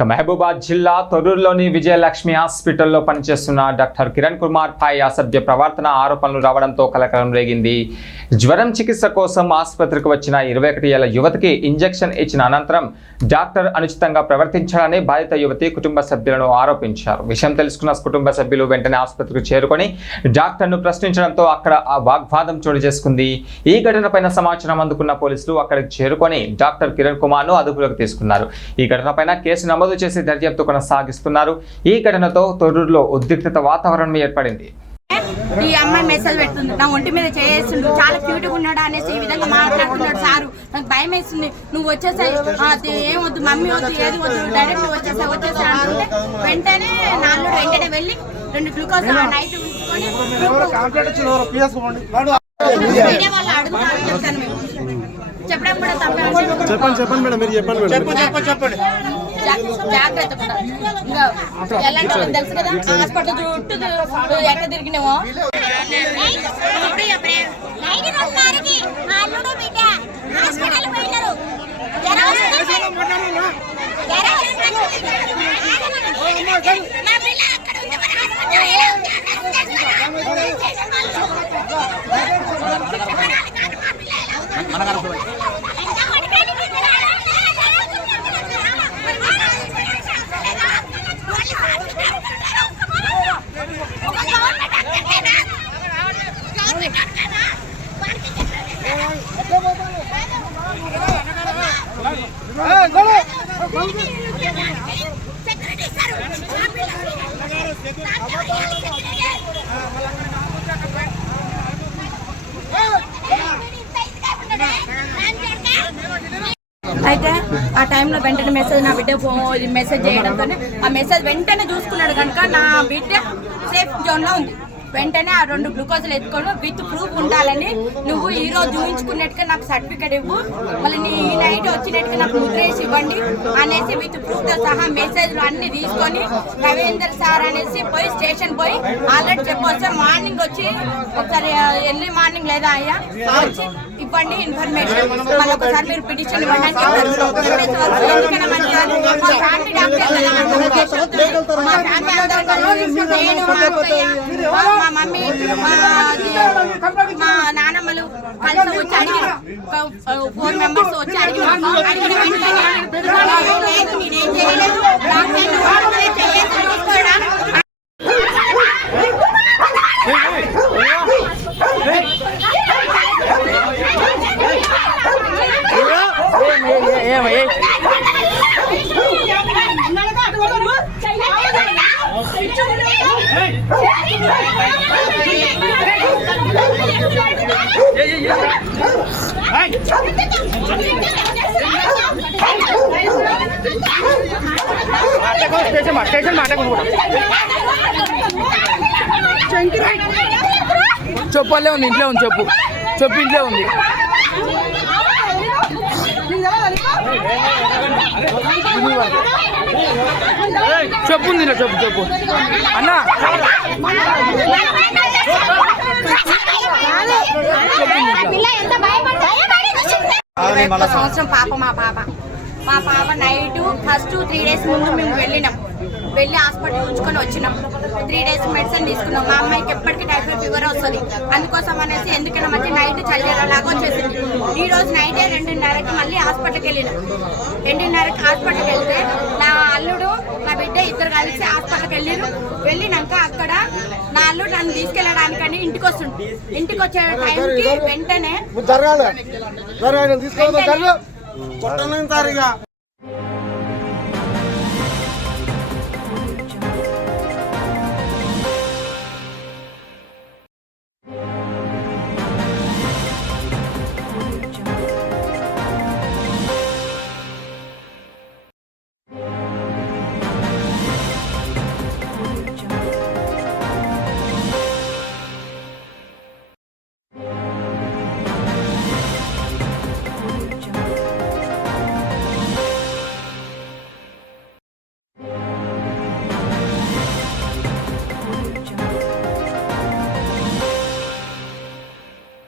మహబూబాద్ జిల్లా తొర్రూరులోని విజయలక్ష్మి హాస్పిటల్లో పనిచేస్తున్న డాక్టర్ కిరణ్ కుమార్ పై అసభ్య ప్రవర్తన ఆరోపణలు రావడంతో కలకలం రేగింది. జ్వరం చికిత్స కోసం ఆసుపత్రికి వచ్చిన 21 ఏళ్ల యువతికి ఇంజెక్షన్ ఇచ్చిన అనంతరం డాక్టర్ అనుచితంగా ప్రవర్తించాలని బాధిత యువతి కుటుంబ సభ్యులను ఆరోపించారు. విషయం తెలుసుకున్న కుటుంబ సభ్యులు వెంటనే ఆసుపత్రికి చేరుకొని డాక్టర్ను ప్రశ్నించడంతో అక్కడ వాగ్వాదం చోటు చేసుకుంది. ఈ ఘటనపైన సమాచారం అందుకున్న పోలీసులు అక్కడికి చేరుకొని డాక్టర్ కిరణ్ కుమార్ను అదుపులోకి తీసుకున్నారు. ఈ ఘటనపైన కేసు నమోదు చేసి దర్యాప్తు కొనసాగిస్తున్నారు. ఈ ఘటనతో తొర్రూరులో ఉద్రిక్తత వాతావరణం ఏర్పడింది. ఈ అమ్మాయి మెసేజ్ పెడుతుంది, నా ఒంటి మీద చేస్తుండు, చాలా క్యూట్ గా ఉన్నాడు అనేసి ఈ విధంగా మాట్లాడుతున్నాడు. సారు నాకు భయం వేస్తుంది, నువ్వు వచ్చేసాయి, ఏం వద్దు మమ్మీ వద్దు, ఏది వద్దు, డైరెక్ట్ వచ్చేసా అనుకుంటే వెంటనే వెంటనే వెళ్ళి 2 గ్లూకోజ్ నైట్ ఉంచుకొని వేరే వాళ్ళు అడుగుతారు చెప్తాను. మేము చెప్పడం కూడా చెప్పండి జాగ్రత్త కూడా ఇంకా ఎలాంటి తెలుసు కదా, హాస్పిటల్ చుట్టూ ఎక్కడ తిరిగినామో. అయితే ఆ టైంలో వెంటనే మెసేజ్ నా బిడ్డ మెసేజ్ చేయడంతోనే ఆ మెసేజ్ వెంటనే చూసుకున్నాడు కనుక నా బిడ్డ సేఫ్ జోన్లో ఉంది. వెంటనే ఆ 2 గ్లూకోజులు ఎత్తుకొని విత్ ప్రూఫ్ ఉండాలని, నువ్వు ఈ రోజు చూపించుకున్నట్టుగా నాకు సర్టిఫికేట్ ఇవ్వు, మళ్ళీ నీ నైట్ వచ్చినట్టుగా నాకు ముద్ర వేసి ఇవ్వండి అనేసి విత్ ప్రూఫ్తో సహా మెసేజ్లు అన్ని తీసుకొని రవీందర్ సార్ అనేసి పోయి స్టేషన్ పోయి ఆల్రెడీ చెప్పొస్తే మార్నింగ్ వచ్చి ఒకసారి ఎర్లీ మార్నింగ్ లేదా అయ్యా వచ్చి ఇవ్వండి ఇన్ఫర్మేషన్, మళ్ళీ ఒకసారి మీరు పిటిషన్ ఇవ్వండి అని చెప్పారు. ఎందుకైనా మంచిది, మా ఫ్యామిలీ డాక్టర్ మా ఫ్యామిలీ అందరూ నేను మా మమ్మీ మా నానమ్మలు కలిసి వచ్చి అడిగిన 4 మెంబర్స్ వచ్చి అడిగిన నేనేం చేయలేదు, చెప్పలే ఉంది, ఇంట్లో ఉంది, చెప్పు ఇంట్లో ఉంది. చెప్పు చెప్పు అన్నా సంవత్సరం పాప మా పాప నైట్ ఫస్ట్ 3 డేస్ ముందు మేము వెళ్ళి హాస్పిటల్ ఉంచుకొని వచ్చినాం. 3 డేస్ మెడిసిన్ తీసుకున్నాం. మా అమ్మాయికి ఎప్పటికీ టైఫాయిడ్ ఫీవర్ వస్తుంది, అందుకోసం అనేసి ఎందుకైనా మంచి నైట్ చలిలాగా వచ్చేసింది. ఈ రోజు నైటే 2:30కి మళ్ళీ హాస్పిటల్కి వెళ్ళినాం. 2:30కి హాస్పిటల్కి వెళ్తే నా అల్లుడు నా బిడ్డ ఇద్దరు కలిసి హాస్పిటల్కి వెళ్ళినాక అక్కడ నా అల్లుడు నన్ను తీసుకెళ్ళడానికని ఇంటికి వస్తుండే. ఇంటికి వచ్చే టైంకి వెంటనే